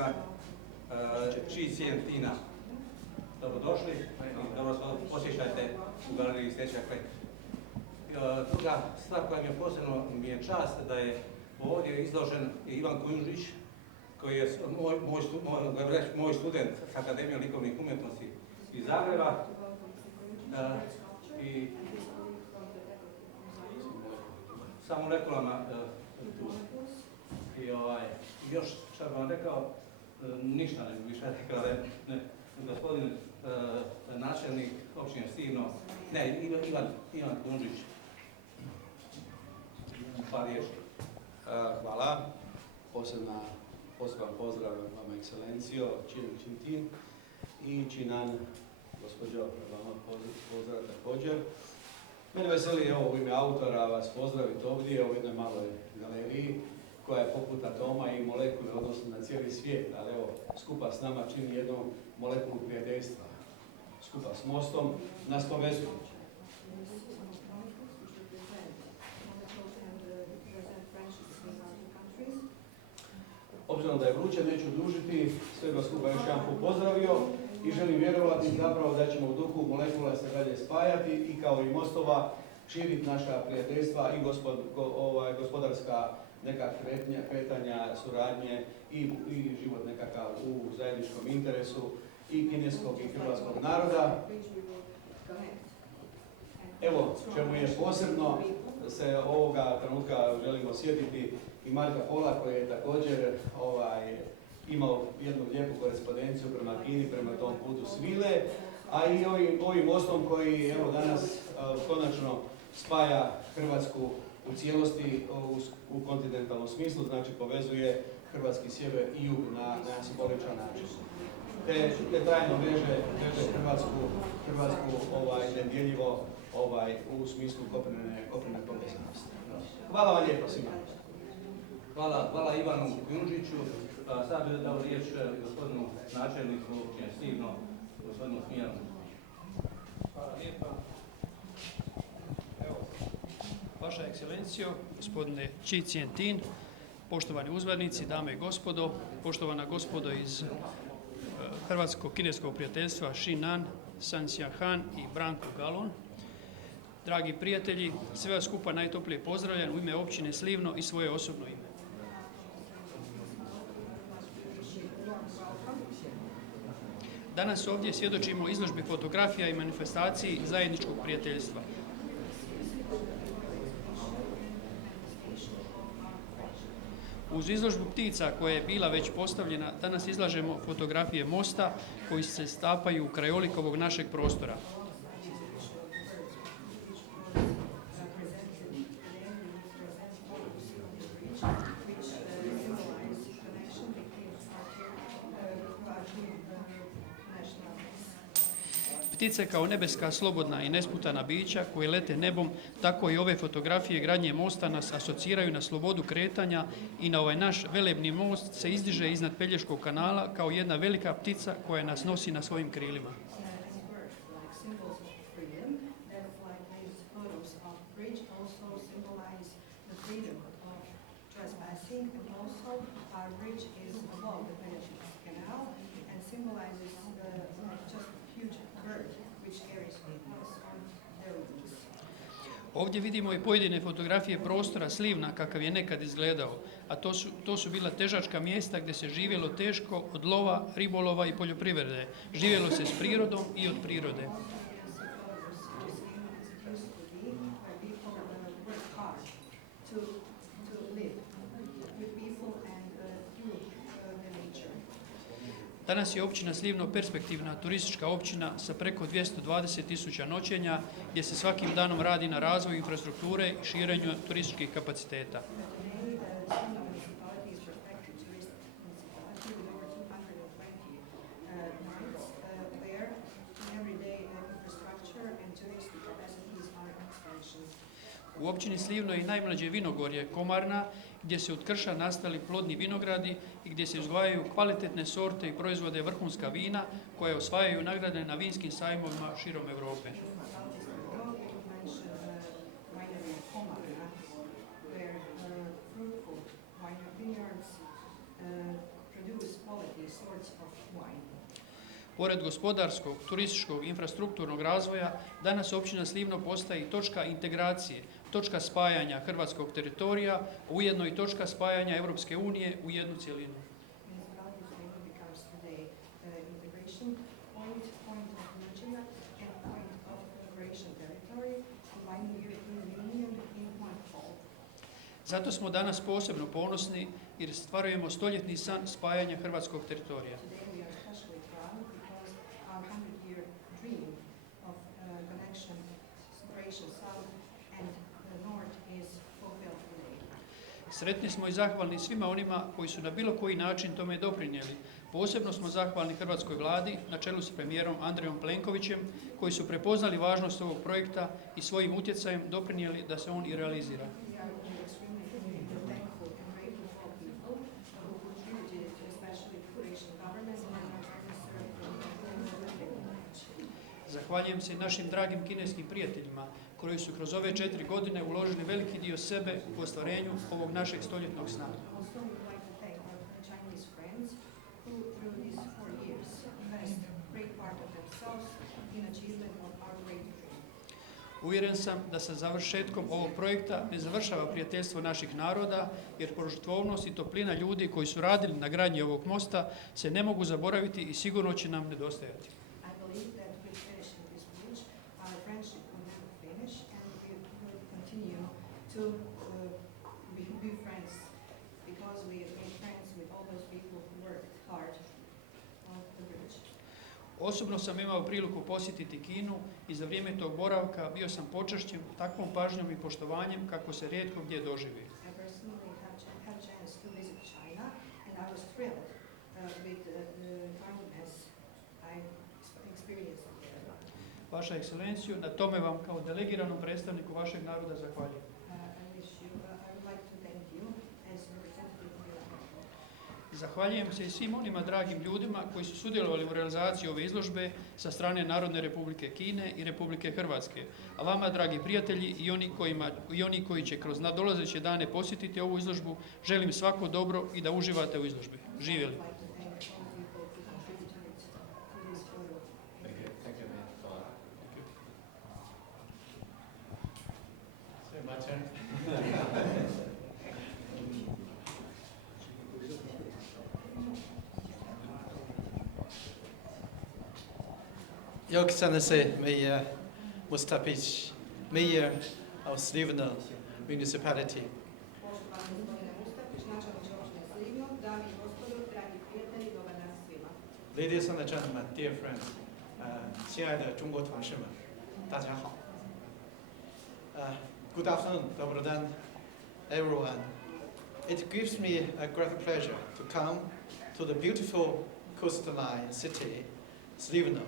udruga Tina. Dobrodošli i dobro posjećajte u galeriji Steča Kleku. Druga stvar koja mi je posebno čast da je ovdje izložen Ivan Kujundžić, koji je moj student s Akademije likovnih umjetnosti iz Zagreba. I sa molekulama tu. I još što bih vam rekao, ništa ne bih više rekao, ali gospodin načelnik općine Stivno, ne, Ivan Kujundžić. Par riječi. Hvala. Poseban pozdrav vama, ekscelencijo, Tin i Činan, gospođo, vama pozdrav također. Mene veseli u ime autora vas pozdraviti ovdje u jednoj maloj galeriji koja je poput atoma i molekule odnosno na cijeli svijet, ali evo, skupa s nama čini jednu molekulu prijateljstva. Skupa s mostom nas povezuje. Obzirom da je vruće, neću dužiti, sve vas skupa još jedan put pozdravio i želim vjerovati zapravo da ćemo u duhu molekula se dalje spajati i kao i mostova širiti naša prijateljstva i gospodarska neka kretanja, suradnje i život nekakav u zajedničkom interesu i kineskog i hrvatskog naroda. Evo, čemu je posebno se ovoga trenutka želimo sjetiti i Marka Pola koji je također imao jednu lijepu korespondenciju prema Kini, prema tom putu svile, a i ovim mostom koji evo danas konačno spaja Hrvatsku u cijelosti u kontinentalnom smislu, znači povezuje hrvatski sjever i jug na simboličan način. Te trajno veže Hrvatsku nedjeljivo u smislu kopnene povezanosti. Hvala vam lijepo svima. Hvala Ivanu Kujundžiću. Sad bih dao riječ gospodinu načelniku općine Stivno, gospodinu Smijanu. Hvala lijepa. Evo, vaša ekscelencijo, gospodine Tin, poštovani uzvarnici, dame i gospodo, poštovana gospodo iz Hrvatsko-kineskog prijateljstva Shinan, San Xianhan i Branko Galon. Dragi prijatelji, sve vas skupa najtoplije pozdravljam u ime općine Slivno i svoje osobno ime. Danas ovdje svjedočimo izložbi fotografija i manifestaciji zajedničkog prijateljstva. Uz izložbu ptica koja je bila već postavljena, danas izlažemo fotografije mosta koji se stapaju u krajolik ovog našeg prostora. Ptice kao nebeska, slobodna i nesputana bića koje lete nebom, tako i ove fotografije gradnje mosta nas asociraju na slobodu kretanja i na ovaj naš velebni most se izdiže iznad Pelješkog kanala kao jedna velika ptica koja nas nosi na svojim krilima. Ovdje vidimo i pojedine fotografije prostora Slivna kakav je nekad izgledao, a to su bila težačka mjesta gdje se živjelo teško od lova, ribolova i poljoprivrede. Živjelo se s prirodom i od prirode. Danas je općina Slivno perspektivna turistička općina sa preko 220.000 noćenja gdje se svakim danom radi na razvoju infrastrukture i širenju turističkih kapaciteta. U općini Slivno je i najmlađe vinogorje Komarna, gdje se od krša nastali plodni vinogradi i gdje se uzgajaju kvalitetne sorte i proizvode vrhunska vina koje osvajaju nagrade na vinskim sajmovima širom Europe. sorts of wine. Pored gospodarskog, turističkog, infrastrukturnog razvoja, danas općina Slivno postaje i točka integracije, točka spajanja hrvatskog teritorija, ujedno i točka spajanja Europske unije u jednu cjelinu. Municipality of Kleku becomes today integration point of merging and point of collaboration territory, combining European Union in one whole. Zato smo danas posebno ponosni jer stvarujemo stoljetni san spajanja hrvatskog teritorija. Today we are especially proud because our 100-year dream of connection, Croatia South and the North is fulfilled today. Sretni smo i zahvalni svima onima koji su na bilo koji način tome doprinijeli. Posebno smo zahvalni hrvatskoj vladi na čelu s premijerom Andrejom Plenkovićem koji su prepoznali važnost ovog projekta i svojim utjecajem doprinijeli da se on i realizira. We are extremely thankful and grateful for people who contributed, especially the Croatian government and our Prime Minister. Zahvaljujem se i našim dragim kineskim prijateljima koji su kroz ove 4 godine uložili veliki dio sebe u ostvarenju ovog našeg stoljetnog sna. Also, we would like to thank our Chinese friends who, through these 4 years, invest great part of themselves in achievement of our great dream. Uvjeren sam da sa završetkom ovog projekta ne završava prijateljstvo naših naroda, jer požrtvovnost i toplina ljudi koji su radili na gradnji ovog mosta se ne mogu zaboraviti i sigurno će nam nedostajati. I believe that with finishing this bridge, our friendship will never finish and we will continue to be friends because we made friends with all those people who worked hard on the bridge. Osobno sam imao priliku posjetiti Kinu i za vrijeme tog boravka bio sam počašćen takvom pažnjom i poštovanjem kako se rijetko gdje doživi. I personally had a chance to visit China and I was thrilled with the kindness I experienced there. Vaša ekscelenciju, na tome vam kao delegiranom predstavniku vašeg naroda zahvaljujem. I would like to thank you as representative of your people. Zahvaljujem se i svim onima dragim ljudima koji su sudjelovali u realizaciji ove izložbe sa strane Narodne Republike Kine i Republike Hrvatske. A vama, dragi prijatelji, i oni koji će kroz nadolazeće dane posjetiti ovu izložbu, želim svako dobro i da uživate u izložbi. Živjeli! I would like to thank all people who contributed to this photo. Thank you. Thank you, man. So my turn. Your Excellency, Mayor Mustapic, Mayor of Slivno Municipality, Poštovani gospodine Mustapić, načelniče općine Slivno, dame i gospodo, dragi prijatelji, dobar dan svima. ladies and gentlemen, dear friends, 亲爱的中国同事们，大家好。Good afternoon, добрый день, everyone. It gives me a great pleasure to come to the beautiful coastline city, Slivno,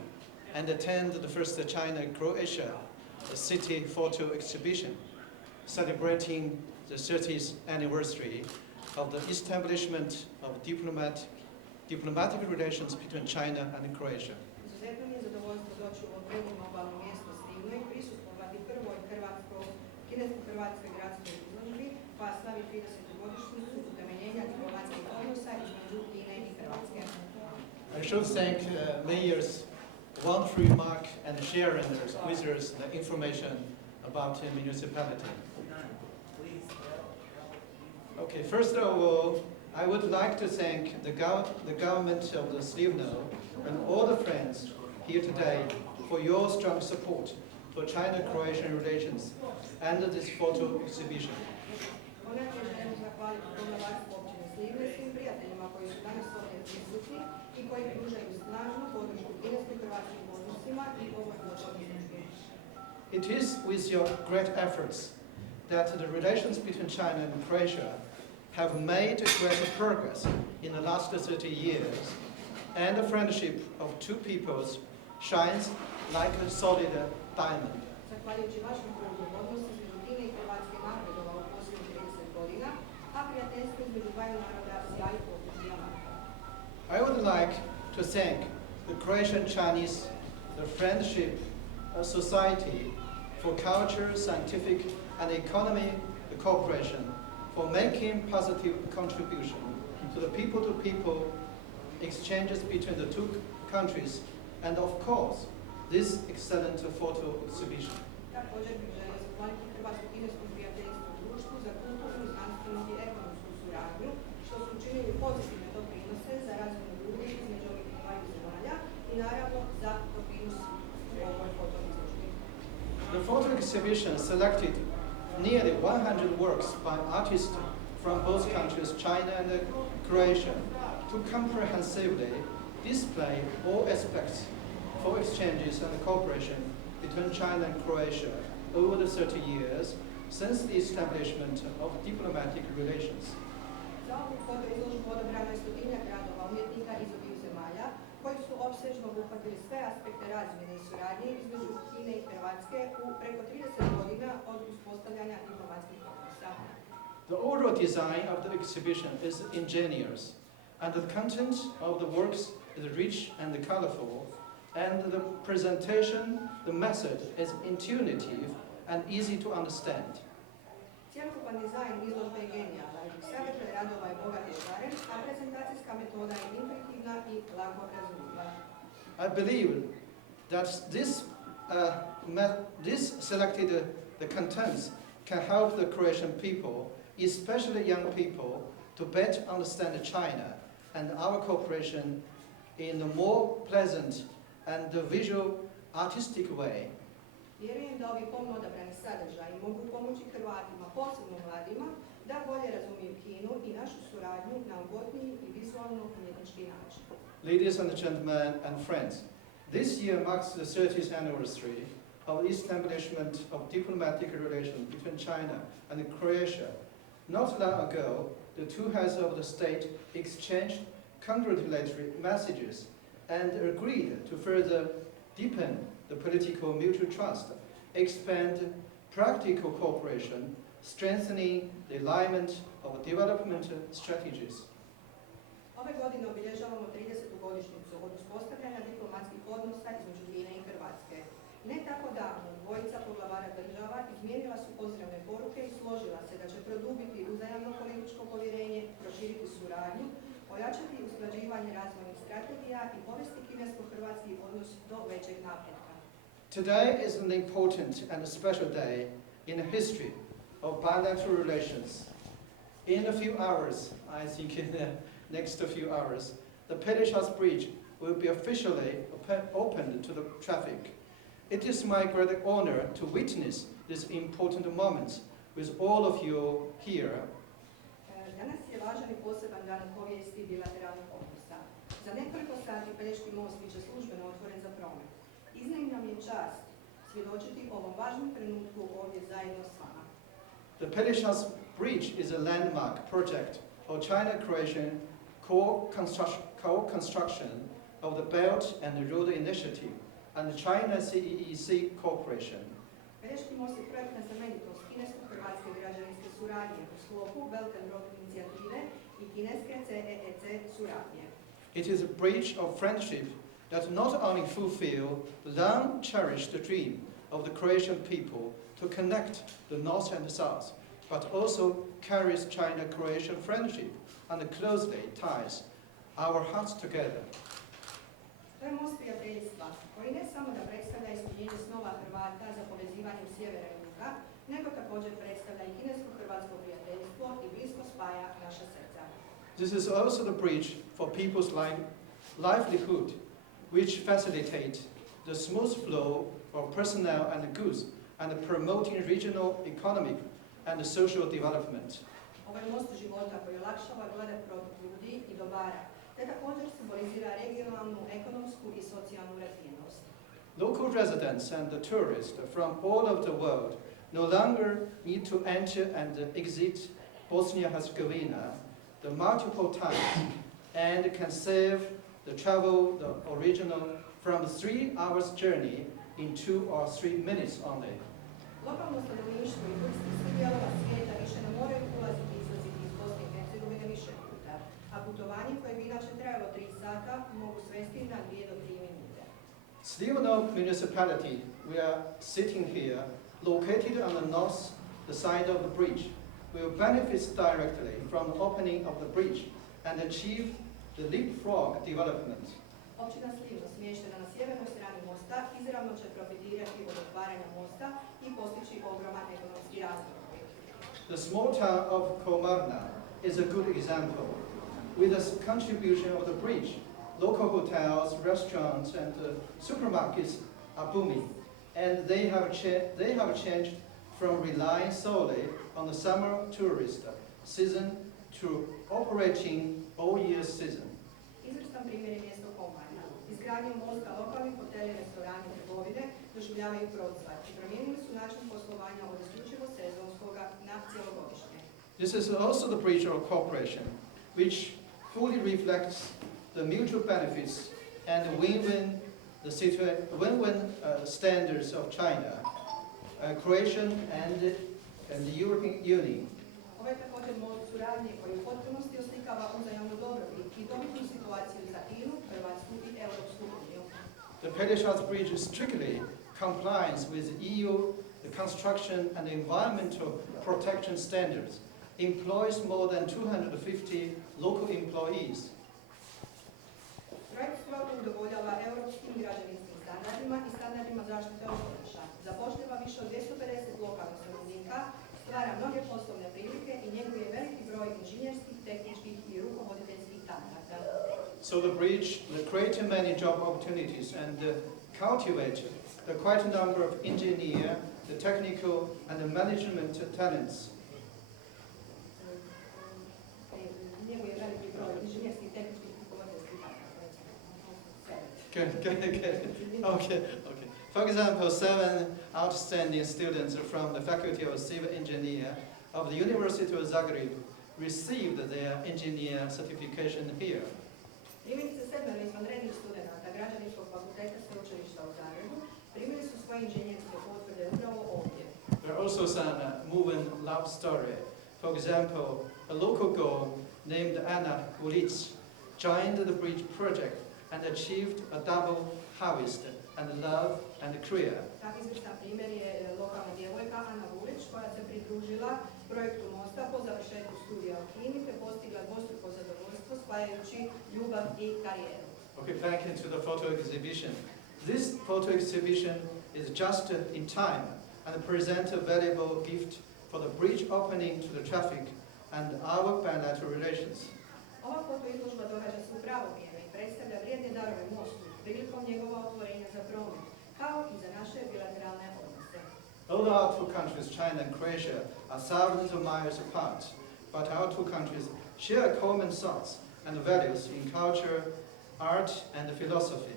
and attend the first China-Croatia City Photo Exhibition, celebrating the 30th anniversary of the establishment of diplomatic relations between China and Croatia. Izuzetno mi je zadovoljstvo doći u ovo predivno obalno mjesto Slivno i prisustvovati prvoj kinesko-hrvatskoj gradskoj izložbi koja slavi 30. godišnjicu utemeljenja diplomatskih odnosa između Kine i Hrvatske. I should thank mayors want to remark and share with us the information about the municipality. Okay, first of all, I would like to thank the government of the Slivno and all the friends here today for your strong support for China-Croatian relations and this photo exhibition. Ponajprije želim zahvaliti poglavarstvu općine Slivno i svim prijateljima koji su danas ovdje prisutni i koji pružaju snažnu podršku kinesko-hrvatskim odnosima i ovoj fotografiji. It is with your great efforts that the relations between China and Croatia have made great progress in the last 30 years, and the friendship of two peoples shines like a solid diamond. Zahvaljujući vašem trudu, odnos između Kine i Hrvatske napredovao u posljednjih 30 godina, a prijateljstvo između dvaju naroda sjaji poput dijamanta. I would like to thank the Croatian-Chinese the Friendship Society for culture, scientific and economic cooperation for making positive contribution to the people-to-people exchanges between the two countries, and of course, this excellent photo exhibition. Također bih želio zahvaliti Hrvatsko-kineskom prijateljstvom društvu za kulturnu, znanstvenu i ekonomsku suradnju, što su učinili pozitivne doprinose za razvoj ljudi između ovih dvaju zemalja i naravno za doprinos u ovoj fotoizložbi. The photo exhibition selected nearly 100 works by artists from both countries, China and Croatia, to comprehensively display all aspects for exchanges and cooperation between China and Croatia over the 30 years since the establishment of diplomatic relations. Za ovu fotoizložbu odabrano je 100-tinjak radova umjetnika iz obiju zemalja koji su opsežno obuhvatili sve aspekte razmjene i suradnje između Kine i Hrvatske u preko 30 godina od uspostavljanja diplomatskih odnosa. The overall design of the exhibition is ingenious, and the content of the works is rich and colorful, and the presentation, the method is intuitive and easy to understand. Cjelokupan dizajn izložbe je genijalan, sadržaj radova je bogat i šaren, a prezentacijska metoda je intuitivna i lako razumljiva. I believe that this selected the contents can help the Croatian people, especially young people, to better understand China and our cooperation in a more pleasant and visual, artistic way. Vjerujem da ovi pomno odabrani sadržaji mogu pomoći Hrvatima, posebno mladima, da bolje razumiju Kinu i našu suradnju na ugodniji i vizualno umjetnički način. Ladies and gentlemen and friends, this year marks the 30th anniversary of the establishment of diplomatic relations between China and Croatia. Not long ago, the two heads of the state exchanged congratulatory messages and agreed to further deepen the political mutual trust, expand practical cooperation, strengthening the alignment of development strategies. Ove godine obilježavamo 30. godišnjicu od uspostavljanja diplomatskih odnosa između Kine i Hrvatske. Ne tako davno, dvojica poglavara država izmijenila su pozdravne poruke i složila se da će produbiti uzajamno političko povjerenje, proširiti suradnju, ojačati usklađivanje razvojnih strategija i povesti kinesko-hrvatski odnos do većeg napretka. Today is an important and a special day in the history of bilateral relations. In a few hours, I think in the next few hours, the Pelishas Bridge will be officially opened to the traffic. It is my great honor to witness this important moment with all of you here. Danas je važan i poseban dan u povijesti bilateralnih odnosa. Za nekoliko sati Pelješki most biće službeno otvoren za promet. Iznimna mi je čast svjedočiti ovom važnom trenutku ovdje zajedno s vama. The Pelishas Bridge is a landmark project of China-Croatian co-construction of the Belt and Road Initiative and China-CEEC cooperation. Pelješki most je projektna znamenitost kinesko-hrvatske građevinske suradnje u sklopu Belt and Road inicijative i kineske CEEC suradnje. It is a bridge of friendship that not only fulfill the long-cherished dream of the Croatian people to connect the North and the South, but also carries China-Croatian friendship and closely ties our hearts together. To je most prijateljstva, koji ne samo da predstavlja ispunjenje snova Hrvata za povezivanjem sjevera i juga, nego također predstavlja i kinesko-hrvatsko prijateljstvo i blisko spaja naša srca. This is also the bridge for people's livelihood, which facilitate the smooth flow of personnel and goods and promoting regional economic and social development. Ovaj most života koji olakšava gladan protok ljudi i dobara, te također simbolizira regionalnu, ekonomsku i socijalnu razvijenost. Local residents and the tourists from all over the world no longer need to enter and exit Bosnia-Herzegovina the multiple times and can save the travel, the original, from 3 hours journey in 2 or 3 minutes only. Lokalno stanovništvo i turisti svih dijelova svijeta više ne moraju ulaziti i izlaziti iz Bosne i Hercegovine više puta, a putovanje koje bi inače trajalo 3 sata mogu svesti na 2 do 3 minute. Slivno municipality, we are sitting here, located on the north the side of the bridge, will benefit directly from the opening of the bridge and achieve the leapfrog development. Općina Slivno, smještena na sjevernoj strani mosta, izravno će profitirati od otvaranja mosta i postići ogroman ekonomski razvoj. The small town of Komarna is a good example. With the contribution of the bridge, local hotels, restaurants, and supermarkets are booming, and they have changed from relying solely on the summer tourist season to operating all year season. Izvrstan primjer je mjesto Komarna. Izgradnjom mosta lokalni hoteli, restorani i trgovine doživljavaju procvat i promijenili su način poslovanja od isključivo sezonskoga na cijelogodišnje. This is also the bridge of cooperation, which fully reflects the mutual benefits and the win-win standards of China, Croatia, and the European Union. Ovo je također most suradnje koji u potpunosti oslikava uzajamnu dobrobit i dobitnu situaciju za Kinu, Hrvatsku i Europsku uniju. The Pelješac Bridge strictly complies with EU, the construction and environmental protection standards, employs more than 250 local employees. Projekt strogo udovoljava europskim građevinskim standardima i standardima zaštite okoliša. Zapošljava više od 250 lokalnih stanovnika, stvara mnoge poslovne prilike i njeguje veliki broj inženjerskih, tehničkih i rukovoditeljskih talenata. So the bridge created many job opportunities and cultivated quite a number of engineer, the technical and the management talents. Njeguje veliki broj inženjerskih, tehničkih i rukovoditeljskih talenata. Good. Okay. For example, 7 outstanding students from the Faculty of Civil Engineer of the University of Zagreb received their engineer certification here. Primjerice 7 izvanrednih studenta Građevinskog fakulteta Sveučilišta u Zagrebu primili su svoje inženjerske potvrde upravo ovdje. There are also some moving love story. For example, a local girl named Anna Gulic joined the bridge project and achieved a double harvest and love and career. Tak izvrstan primjer je lokalna djevojka Ana Gulić koja se pridružila projektu mosta po završetku studija u Kini te postigla dvostruko zadovoljstvo spajajući ljubav i karijeru. Okay, back into the photo exhibition. This photo exhibition is just in time and presents a valuable gift for the bridge opening to the traffic and our bilateral relations. Ova foto izložba događa se u pravo vrijeme i predstavlja vrijedne darove mostu prilikom njegova otvorenja za promet, kao i za naše bilateralne odnose. Although our two countries, China and Croatia, are thousands of miles apart, but our two countries share common thoughts and values in culture, art and philosophy.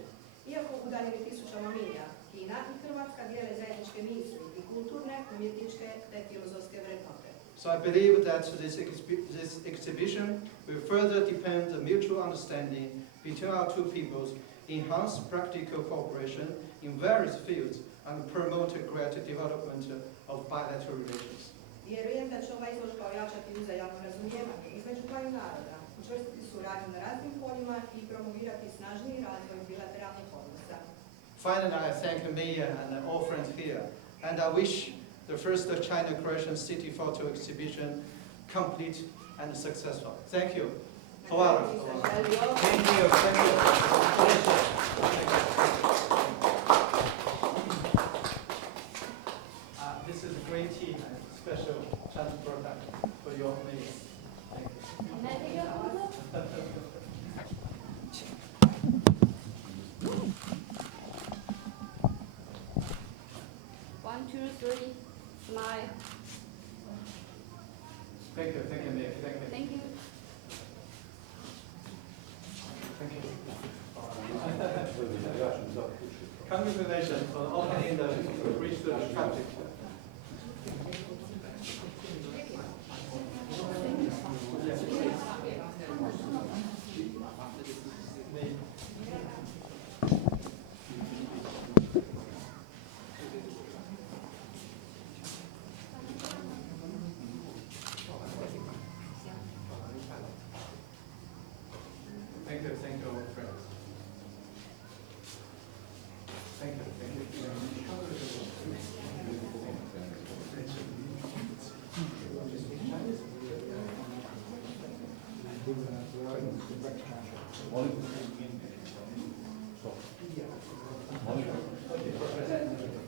Iako udaljeni tisućama milja, Kina i Hrvatska dijele zajedničke misli i kulturne, umjetničke te filozofske vrednote. So I believe that this exhibition will further deepen the mutual understanding between our two peoples, enhance practical cooperation in various fields, and promote a greater development of bilateral relations. Vjerujem da će ova izložba ojačati uzajamno razumijevanje između dvaju naroda, učvrstiti suradnju na raznim poljima i promovirati snažniji razvoj bilateralnih odnosa. Finally, I thank the mayor and all friends here, and I wish the first China-Croatian city photo exhibition complete and successful. Thank you. Hvala. Thank you. This is a great team and special transport for your mayor. Thank you. One, two, three, smile. Thank you, Mayor. Thank you. Thank you. Thank you. Congratulations for opening the bridge to the traffic. Thank you, friends. Thank you. Molim.